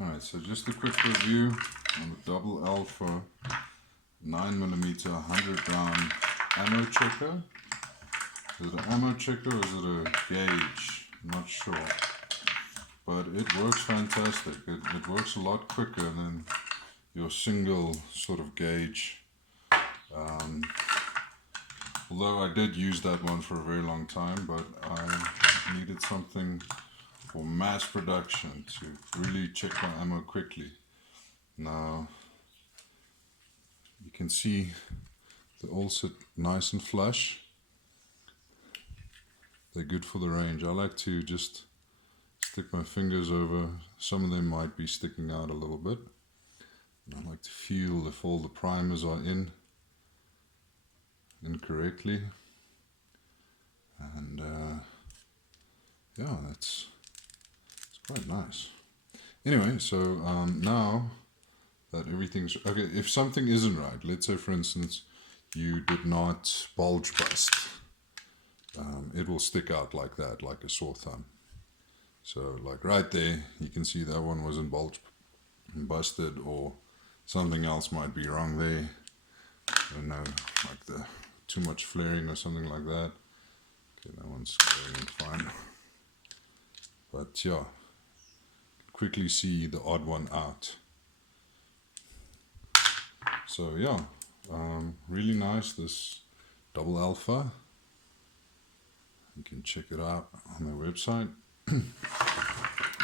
Alright, so just a quick review on the Double Alpha 9mm 100 round ammo checker. Is it an ammo checker or is it a gauge? I'm not sure. But it works fantastic. It works a lot quicker than your single sort of gauge. Although I did use that one for a very long time, but I needed something for mass production to really check my ammo quickly. Now you can see they all sit nice and flush. They're good for the range. I like to just stick my fingers over. Some of them might be sticking out a little bit. And I like to feel if all the primers are in correctly. And yeah, it's quite nice. Anyway, so now that everything's okay, if something isn't right, let's say for instance you did not bulge bust, it will stick out like that, like a sore thumb. So like right there, you can see that one wasn't bulge busted, or something else might be wrong there. I don't know, like the too much flaring or something like that. Okay, that one's going fine. But yeah, quickly see the odd one out. So yeah, really nice, this Double Alpha. You can check it out on their website.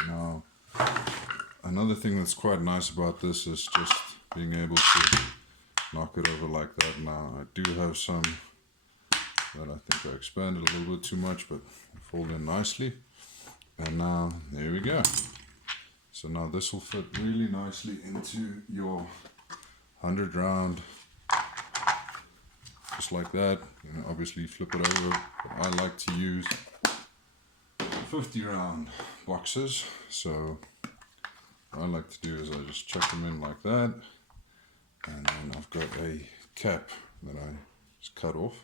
Now, another thing that's quite nice about this is just being able to knock it over like that. Now, I do have some that I think I expanded a little bit too much, but fold in nicely. And now, there we go. So now this will fit really nicely into your 100 round, just like that. You know, obviously flip it over, but I like to use 50 round boxes. So what I like to do is I just chuck them in like that, and then I've got a cap that I just cut off.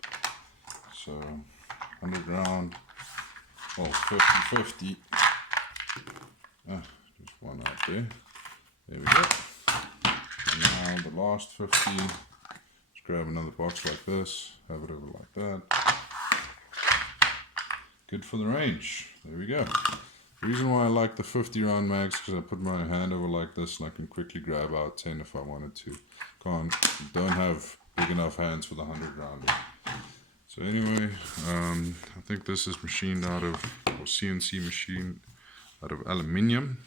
So 100 round, well 50-50. Just one out there. There we go. And now the last 50, just grab another box like this, have it over like that. Good for the range. There we go. The reason why I like the 50 round mags is because I put my hand over like this and I can quickly grab out 10 if I wanted to. Don't have big enough hands for the 100 rounder. So anyway, I think this is machined out of, or CNC machined out of aluminium.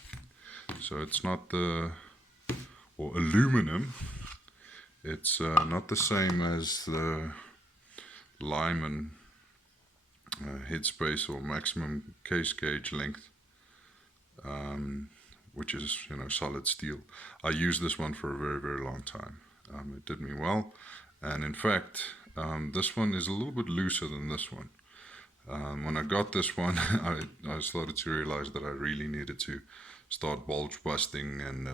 So it's not or aluminum. It's not the same as the Lyman headspace or maximum case gauge length, which is, you know, solid steel. I used this one for a very, very long time. It did me well, and in fact, this one is a little bit looser than this one. When I got this one, I started to realize that I really needed to start bulge busting and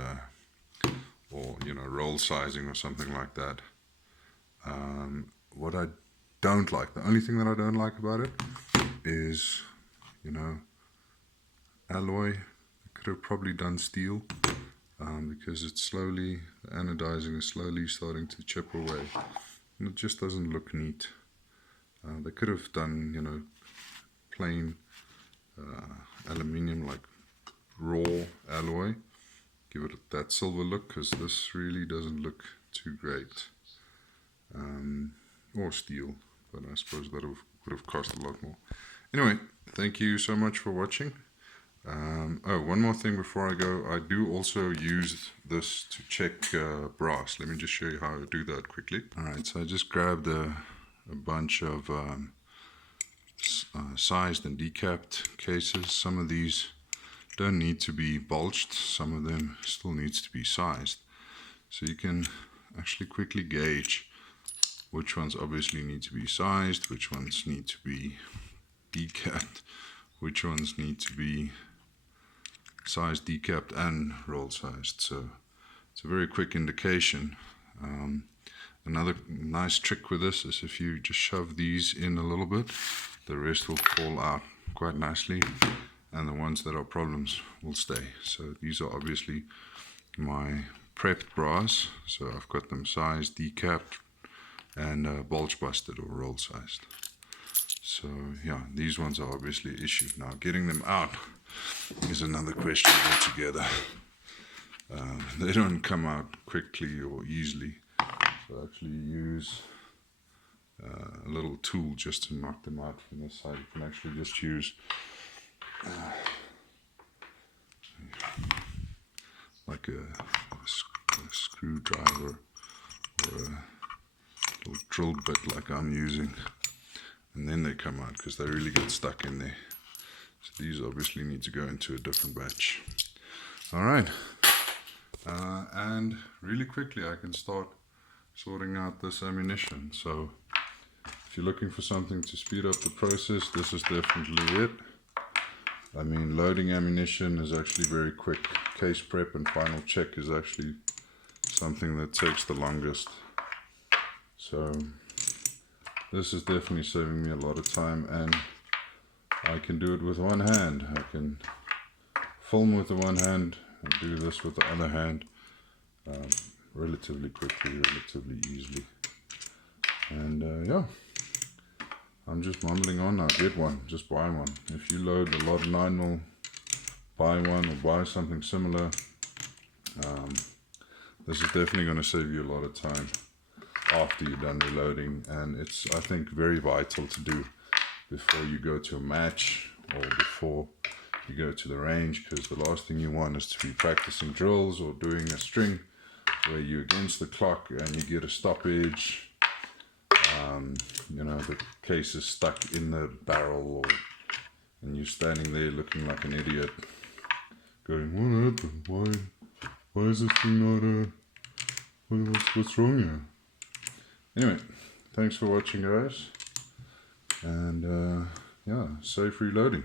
or, you know, roll sizing or something like that. What I don't like, the only thing that I don't like about it is, you know, alloy. I could have probably done steel, because it's slowly, the anodizing is slowly starting to chip away, and it just doesn't look neat. They could have done, you know, plain aluminium, like raw alloy, give it that silver look, because this really doesn't look too great. Or steel, but I suppose that would have cost a lot more. Anyway, thank you so much for watching. Oh, one more thing before I go. I do also use this to check brass. Let me just show you how I do that quickly. Alright, so I just grabbed a bunch of sized and decapped cases. Some of these don't need to be bulged, some of them still needs to be sized. So you can actually quickly gauge which ones obviously need to be sized, which ones need to be decapped, which ones need to be sized, decapped and roll sized. So it's a very quick indication. Another nice trick with this is if you just shove these in a little bit, the rest will fall out quite nicely. and the ones that are problems will stay. So these are obviously my prepped bras. So I've got them sized, decapped, and bulge busted or roll sized. So yeah, these ones are obviously an issue. Now getting them out is another question altogether. They don't come out quickly or easily. So I actually use a little tool just to knock them out from this side. You can actually just use like a screwdriver or a little drill bit like I'm using, and then they come out because they really get stuck in there. So these obviously need to go into a different batch. Alright, and really quickly I can start sorting out this ammunition. So if you're looking for something to speed up the process, this is definitely it. I mean, loading ammunition is actually very quick. Case prep and final check is actually something that takes the longest. So this is definitely saving me a lot of time, and I can do it with one hand. I can film with the one hand and do this with the other hand relatively quickly, relatively easily. And yeah, I'm just mumbling on now. Get one, just buy one. If you load a lot of 9mm, buy one or buy something similar. This is definitely going to save you a lot of time after you're done reloading, and it's, I think, very vital to do before you go to a match or before you go to the range, because the last thing you want is to be practicing drills or doing a string where you're against the clock and you get a stoppage. You know, the case is stuck in the barrel, and you're standing there looking like an idiot going, what happened? Why is this thing not what's wrong here? Anyway, thanks for watching, guys, and yeah, safe reloading.